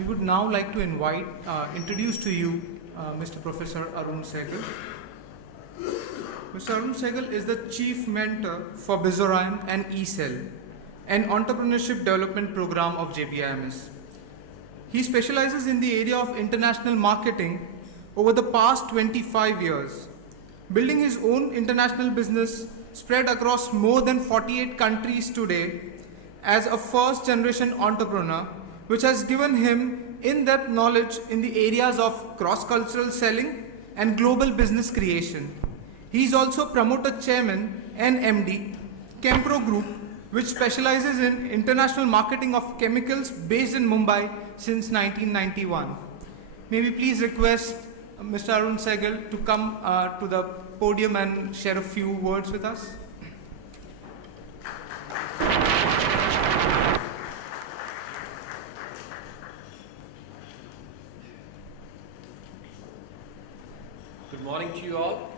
We would now like to introduce to you Mr. Professor Arun Sehgal. Mr. Arun Sehgal is the Chief Mentor for BIZORION and eCell, an entrepreneurship development program of JBIMS. He specializes in the area of international marketing over the past 25 years, building his own international business spread across more than 48 countries today as a first-generation entrepreneur, which has given him in-depth knowledge in the areas of cross-cultural selling and global business creation. He is also promoter chairman and MD, Chempro Group, which specializes in international marketing of chemicals based in Mumbai since 1991. May we please request Mr. Arun Sehgal to come to the podium and share a few words with us. Good morning to you all.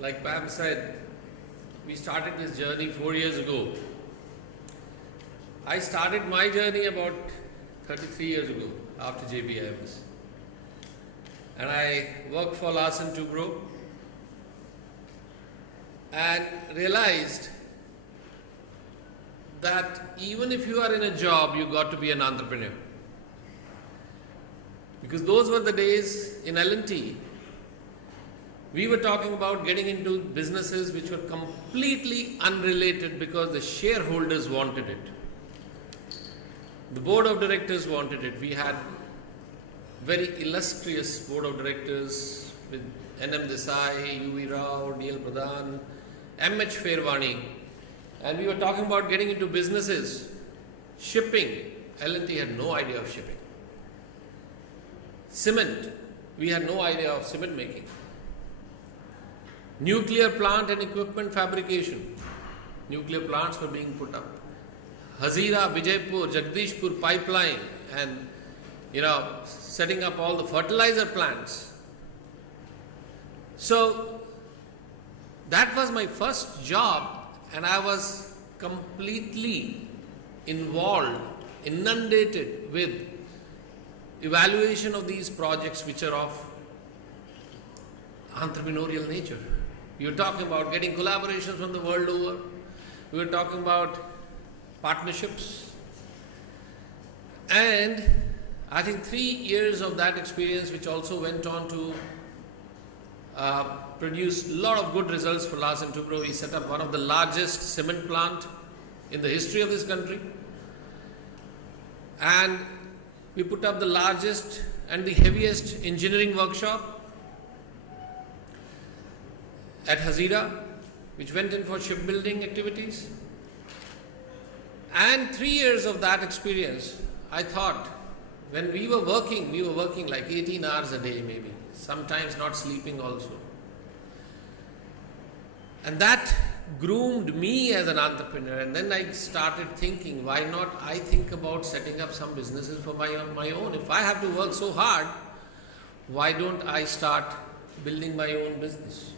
Like Pam said, we started this journey 4 years ago. I started my journey about 33 years ago after JBIMS. And I worked for Larsen & Toubro and realized that even if you are in a job, you got to be an entrepreneur. Because those were the days in L&T. We were talking about getting into businesses which were completely unrelated because the shareholders wanted it. The board of directors wanted it. We had very illustrious board of directors with N.M. Desai, U.V. Rao, D.L. Pradhan, M.H. Fairwani. And we were talking about getting into businesses. Shipping. L&T had no idea of shipping. Cement. We had no idea of cement making. Nuclear plant and equipment fabrication. Nuclear plants were being put up. Hazira, Vijaypur, Jagdishpur pipeline and setting up all the fertilizer plants. So that was my first job and I was completely involved, inundated with evaluation of these projects which are of entrepreneurial nature. We were talking about getting collaborations from the world over. We were talking about partnerships. And I think 3 years of that experience, which also went on to produce a lot of good results for Larsen & Toubro. We set up one of the largest cement plant in the history of this country. And we put up the largest and the heaviest engineering workshop at Hazira, which went in for shipbuilding activities. And 3 years of that experience, I thought, when we were working like 18 hours a day maybe, sometimes not sleeping also. And that groomed me as an entrepreneur. And then I started thinking, why not I think about setting up some businesses for my own? If I have to work so hard, why don't I start building my own business?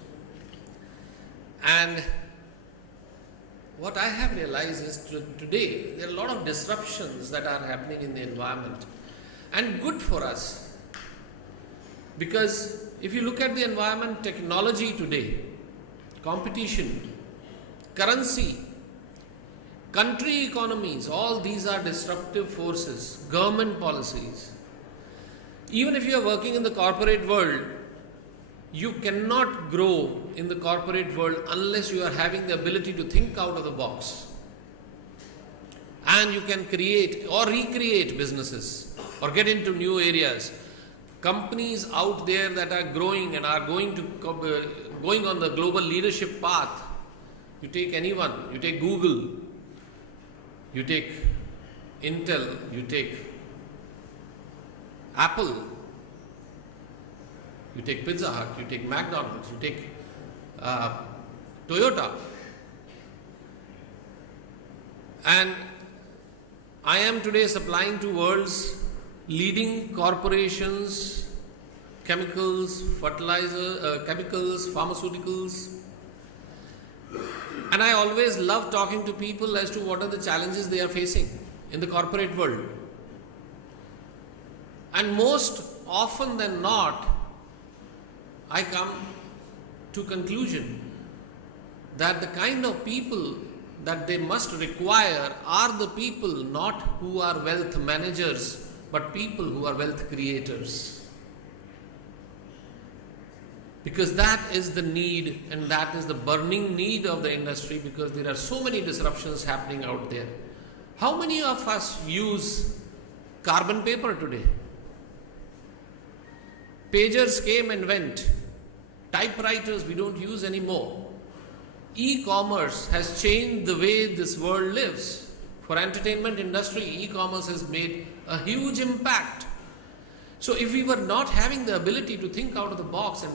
And what I have realized is today there are a lot of disruptions that are happening in the environment, and good for us, because if you look at the environment, technology today, competition, currency, country economies, all these are disruptive forces, government policies. Even if you are working in the corporate world, you cannot grow in the corporate world unless you are having the ability to think out of the box. And you can create or recreate businesses or get into new areas. Companies out there that are growing and are going on the global leadership path. You take anyone, you take Google, you take Intel, you take Apple, you take Pizza Hut, you take McDonald's, you take Toyota. And I am today supplying to world's leading corporations, chemicals, fertilizer, chemicals, pharmaceuticals. And And I always love talking to people as to what are the challenges they are facing in the corporate world. And most often than not, I come to conclusion that the kind of people that they must require are the people not who are wealth managers, but people who are wealth creators. Because that is the need, and that is the burning need of the industry, because there are so many disruptions happening out there. How many of us use carbon paper today? Pagers came and went. Typewriters we don't use anymore. E-commerce has changed the way this world lives. For entertainment industry, e-commerce has made a huge impact. So if we were not having the ability to think out of the box and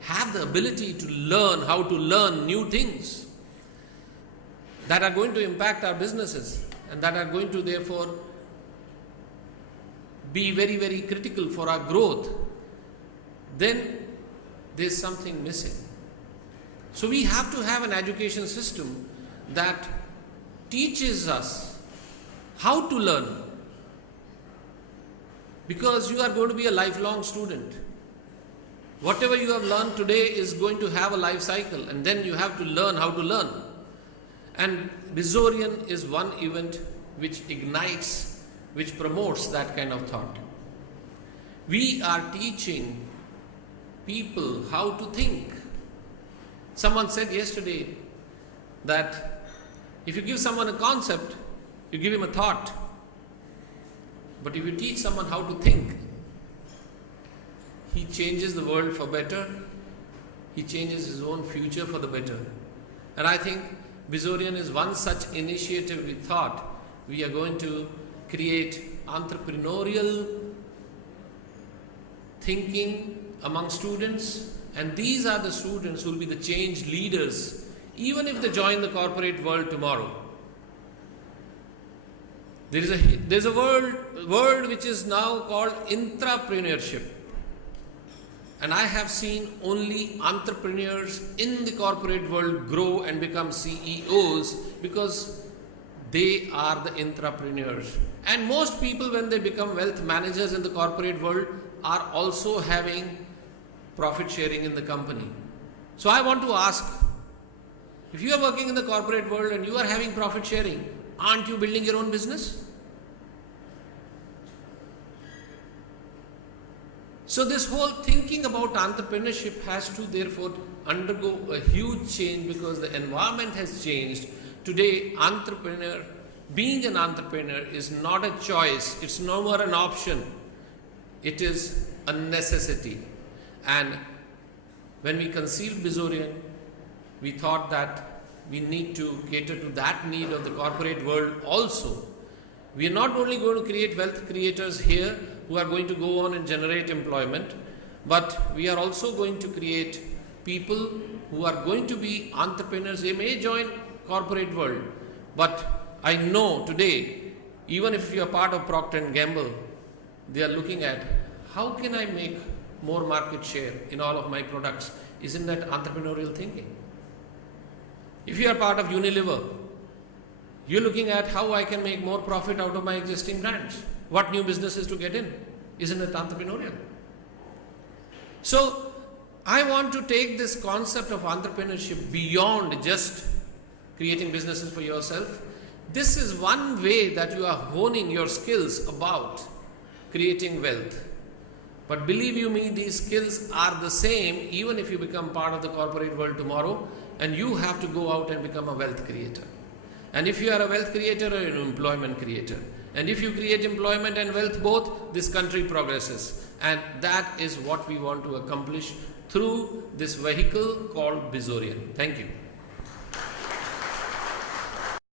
have the ability to learn how to learn new things that are going to impact our businesses and that are going to therefore be very, very critical for our growth, then there's something missing. So we have to have an education system that teaches us how to learn, because you are going to be a lifelong student. Whatever you have learned today is going to have a life cycle, and then you have to learn how to learn. And BIZORION is one event which ignites, which promotes that kind of thought. We are teaching people how to think. Someone said yesterday that if you give someone a concept, you give him a thought. But if you teach someone how to think, he changes the world for better. He changes his own future for the better. And I think BIZORION is one such initiative. We thought we are going to create entrepreneurial thinking among students, and these are the students who will be the change leaders, even if they join the corporate world tomorrow. There's a word which is now called intrapreneurship. And I have seen only entrepreneurs in the corporate world grow and become CEOs because they are the intrapreneurs. And most people, when they become wealth managers in the corporate world, are also having profit sharing in the company. So I want to ask, if you are working in the corporate world and you are having profit sharing, aren't you building your own business? So this whole thinking about entrepreneurship has to therefore undergo a huge change, because the environment has changed. Today, being an entrepreneur is not a choice, it's no more an option, it is a necessity. And when we conceived BIZORION, we thought that we need to cater to that need of the corporate world also. We are not only going to create wealth creators here who are going to go on and generate employment, but we are also going to create people who are going to be entrepreneurs. They may join corporate world, but I know today, even if you are part of Procter & Gamble, they are looking at how can I make more market share in all of my products. Isn't that entrepreneurial thinking? If you are part of Unilever, you're looking at how I can make more profit out of my existing brands. What new businesses to get in? Isn't it entrepreneurial? So I want to take this concept of entrepreneurship beyond just creating businesses for yourself. This is one way that you are honing your skills about creating wealth. But believe you me, these skills are the same even if you become part of the corporate world tomorrow, and you have to go out and become a wealth creator. And if you are a wealth creator or an employment creator, and if you create employment and wealth both, this country progresses. And that is what we want to accomplish through this vehicle called BIZORION. Thank you.